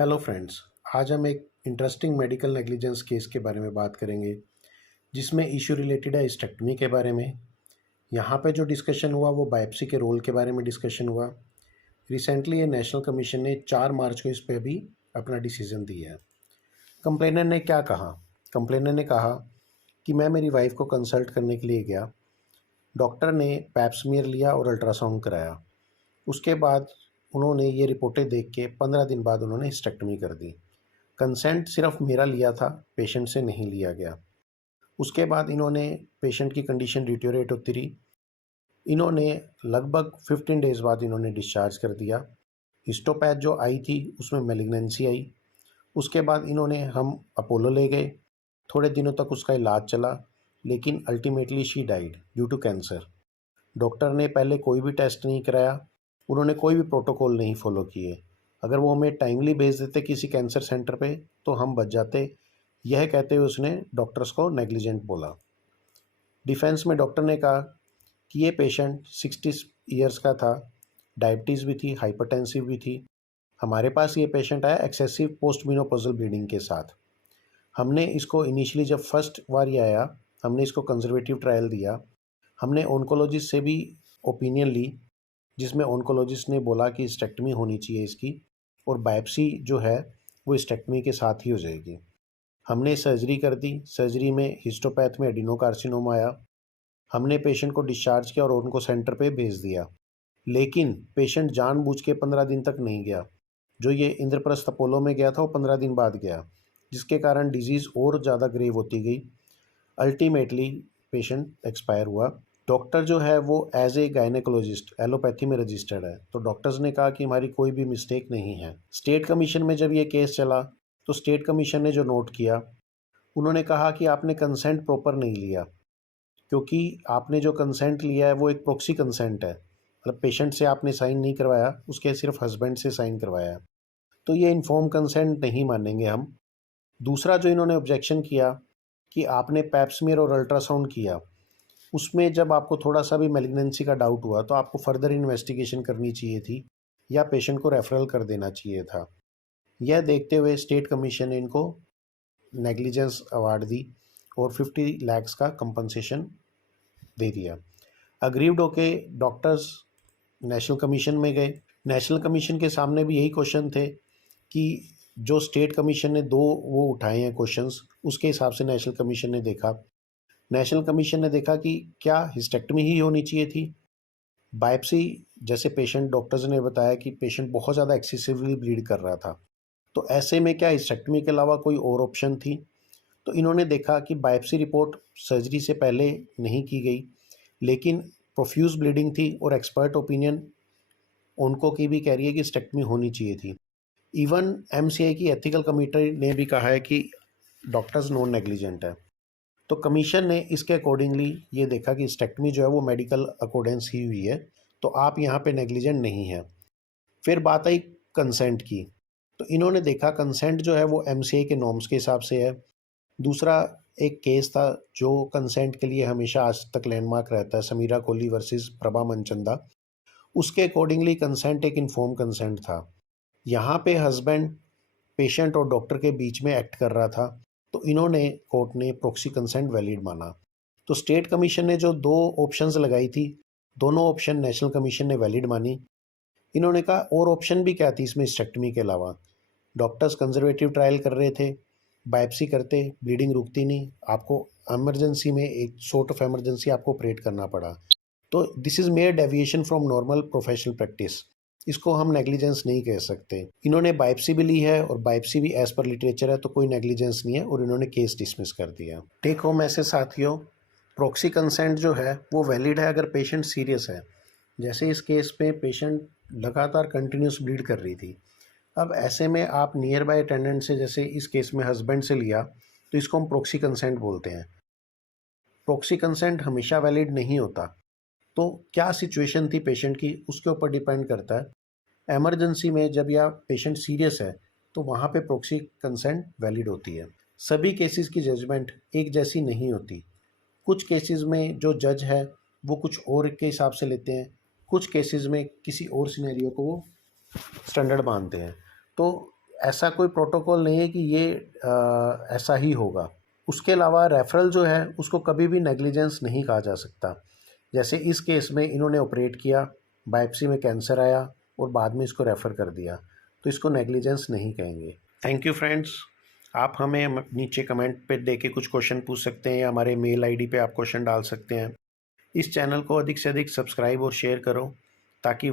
Hello friends. आज हम एक इंटरेस्टिंग मेडिकल नेग्लिजेंस केस के बारे में बात करेंगे जिसमें इशू रिलेटेड है स्टेक्टमी के बारे में। यहाँ पे जो डिस्कशन हुआ वो बायोप्सी के रोल के बारे में डिस्कशन हुआ। रिसेंटली ये नेशनल कमीशन ने 4 मार्च को इस पे भी अपना डिसीजन दिया है। कंप्लेनर ने क्या कहा? कंप्लेनर ने कहा कि मैं मेरी वाइफ को कंसल्ट करने के लिए गया। डॉक्टर ने पैप स्मीयर लिया और अल्ट्रासाउंड कराया। उसके बाद उन्होंने ये रिपोर्टें देख के 15 दिन बाद उन्होंने हिस्टेक्टमी कर दी। कंसेंट सिर्फ मेरा लिया था, पेशेंट से नहीं लिया गया। उसके बाद इन्होंने पेशेंट की कंडीशन डिटेरियोरेट होती रही। इन्होंने लगभग 15 डेज़ बाद इन्होंने डिस्चार्ज कर दिया। हिस्टोपैथ जो आई थी उसमें मैलिग्नेंसी आई। उसके बाद इन्होंने हम अपोलो ले गए। थोड़े दिनों तक उसका इलाज चला, लेकिन ultimately she died due to cancer. Doctor ने पहले कोई भी टेस्ट नहीं कराया, उन्होंने कोई भी प्रोटोकॉल नहीं फॉलो किए। अगर वो हमें टाइमली भेज देते किसी कैंसर सेंटर पे तो हम बच जाते। यह कहते हुए उसने डॉक्टर्स को नेग्लिजेंट बोला। डिफेंस में डॉक्टर ने कहा कि ये पेशेंट 60 ईयर्स का था, डायबिटीज़ भी थी, हाइपरटेंसिव भी थी। हमारे पास ये पेशेंट आया एक्सेसिव पोस्ट मेनोपॉजल ब्लीडिंग के साथ। हमने इसको इनिशियली जब फर्स्ट बार ये आया, हमने इसको कंजर्वेटिव ट्रायल दिया। हमने ऑन्कोलॉजिस्ट से भी ओपिनियन ली, जिसमें ऑन्कोलॉजिस्ट ने बोला कि हिस्टेक्टमी होनी चाहिए इसकी, और बायोप्सी जो है वो हिस्टेक्टमी के साथ ही हो जाएगी। हमने सर्जरी कर दी। सर्जरी में हिस्टोपैथ में एडिनोकार्सिनोमा आया। हमने पेशेंट को डिस्चार्ज किया और उनको सेंटर पे भेज दिया। लेकिन पेशेंट जानबूझ के 15 दिन तक नहीं गया। जो ये इंद्रप्रस्थ अपोलो में गया था वो 15 दिन बाद गया, जिसके कारण डिजीज़ और ज़्यादा ग्रेव होती गई। अल्टीमेटली पेशेंट एक्सपायर हुआ। डॉक्टर जो है वो एज ए गायनेकोलॉजिस्ट एलोपैथी में रजिस्टर्ड है, तो डॉक्टर्स ने कहा कि हमारी कोई भी मिस्टेक नहीं है। स्टेट कमीशन में जब ये केस चला तो स्टेट कमीशन ने जो नोट किया, उन्होंने कहा कि आपने कंसेंट प्रॉपर नहीं लिया, क्योंकि आपने जो कंसेंट लिया है वो एक प्रॉक्सी कंसेंट है। मतलब पेशेंट से आपने साइन नहीं करवाया, उसके सिर्फ हस्बैंड से साइन करवाया है, तो ये इन्फॉर्म कंसेंट नहीं मानेंगे हम। दूसरा जो इन्होंने ऑब्जेक्शन किया कि आपने पैप स्मीयर और अल्ट्रासाउंड किया, उसमें जब आपको थोड़ा सा भी मैलिग्नेंसी का डाउट हुआ तो आपको फर्दर इन्वेस्टिगेशन करनी चाहिए थी या पेशेंट को रेफरल कर देना चाहिए था। यह देखते हुए स्टेट कमीशन ने इनको नेग्लिजेंस अवार्ड दी और 50 लाख का कंपनसेशन दे दिया। अग्रीव्ड होके डॉक्टर्स नेशनल कमीशन में गए। नेशनल कमीशन के सामने भी यही क्वेश्चन थे कि जो स्टेट कमीशन ने 2 वो उठाए हैं क्वेश्चंस, उसके हिसाब से नेशनल कमीशन ने देखा। नेशनल कमीशन ने देखा कि क्या हिस्टेक्टमी ही होनी चाहिए थी। बायोप्सी, जैसे पेशेंट डॉक्टर्स ने बताया कि पेशेंट बहुत ज़्यादा एक्सेसिवली ब्लीड कर रहा था, तो ऐसे में क्या हिस्टेक्टमी के अलावा कोई और ऑप्शन थी? तो इन्होंने देखा कि बायोप्सी रिपोर्ट सर्जरी से पहले नहीं की गई, लेकिन प्रोफ्यूज ब्लीडिंग थी और एक्सपर्ट ओपिनियन उनको की भी कह रही है कि हिस्टेक्टमी होनी चाहिए थी। इवन एमसीआई की एथिकल कमेटी ने भी कहा है कि डॉक्टर्स नॉन नेग्लिजेंट है। तो कमीशन ने इसके अकॉर्डिंगली ये देखा कि हिस्टेक्टमी जो है वो मेडिकल अकॉर्डेंस ही हुई है, तो आप यहाँ पे नेग्लिजेंट नहीं है। फिर बात आई कंसेंट की, तो इन्होंने देखा कंसेंट जो है वो एमसीआई के नॉर्म्स के हिसाब से है। दूसरा एक केस था जो कंसेंट के लिए हमेशा आज तक लैंडमार्क रहता है, समीरा कोहली वर्सेस प्रभा मनचंदा। उसके अकॉर्डिंगली कंसेंट एक इन्फॉर्म कंसेंट था। यहाँ पे हस्बैंड पेशेंट और डॉक्टर के बीच में एक्ट कर रहा था, तो इन्होंने कोर्ट ने प्रॉक्सी कंसेंट वैलिड माना। तो स्टेट कमीशन ने जो 2 ऑप्शंस लगाई थी, दोनों ऑप्शन नेशनल कमीशन ने वैलिड मानी। इन्होंने कहा और ऑप्शन भी क्या थी इसमें हिस्टेक्टमी के अलावा? डॉक्टर्स कंजर्वेटिव ट्रायल कर रहे थे, बायोप्सी करते, ब्लीडिंग रुकती नहीं, आपको इमरजेंसी में एक सॉर्ट ऑफ इमरजेंसी आपको ऑपरेट करना पड़ा। तो this is mayor deviation from normal professional practice. इसको हम नेग्लिजेंस नहीं कह सकते। इन्होंने बायोप्सी भी ली है और बायोप्सी भी एज पर लिटरेचर है, तो कोई नेग्लिजेंस नहीं है और इन्होंने केस डिसमिस कर दिया। टेक होम ऐसे साथियों, प्रॉक्सी कंसेंट जो है वो वैलिड है अगर पेशेंट सीरियस है। जैसे इस केस में पेशेंट लगातार कंटिन्यूस ब्लीड कर रही थी। अब ऐसे में आप नियर बाय अटेंडेंट से, जैसे इस केस में हस्बैंड से लिया, तो इसको हम प्रॉक्सी कंसेंट बोलते हैं। प्रॉक्सी कंसेंट हमेशा वैलिड नहीं होता। तो क्या सिचुएशन थी पेशेंट की, उसके ऊपर डिपेंड करता है। इमरजेंसी में जब या पेशेंट सीरियस है तो वहाँ पे प्रॉक्सी कंसेंट वैलिड होती है। सभी केसेस की जजमेंट एक जैसी नहीं होती। कुछ केसेस में जो जज है वो कुछ और के हिसाब से लेते हैं, कुछ केसेस में किसी और सिनेरियो को वो स्टैंडर्ड मानते हैं। तो ऐसा कोई प्रोटोकॉल नहीं है कि ये ऐसा ही होगा। उसके अलावा रेफरल जो है उसको कभी भी नेग्लिजेंस नहीं कहा जा सकता। जैसे इस केस में इन्होंने ऑपरेट किया, बायोप्सी में कैंसर आया और बाद में इसको रेफ़र कर दिया, तो इसको नेग्लिजेंस नहीं कहेंगे। Thank you friends. आप हमें नीचे कमेंट पे दे के कुछ क्वेश्चन पूछ सकते हैं या हमारे मेल आईडी पे आप क्वेश्चन डाल सकते हैं। इस चैनल को अधिक से अधिक सब्सक्राइब और शेयर करो ताकि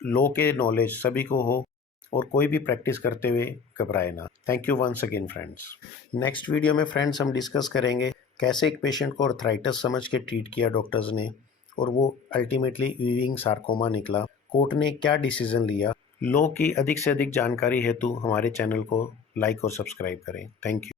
लॉ के नॉलेज सभी को हो और कोई भी प्रैक्टिस करते हुए घबराए ना। Thank you once again friends. Next video में फ्रेंड्स हम डिस्कस करेंगे कैसे एक पेशेंट को आर्थराइटिस समझ के ट्रीट किया डॉक्टर्स ने और वो अल्टीमेटली वीविंग सार्कोमा निकला। कोर्ट ने क्या डिसीजन लिया। लॉ की अधिक से अधिक जानकारी हेतु हमारे चैनल को लाइक और सब्सक्राइब करें। Thank you.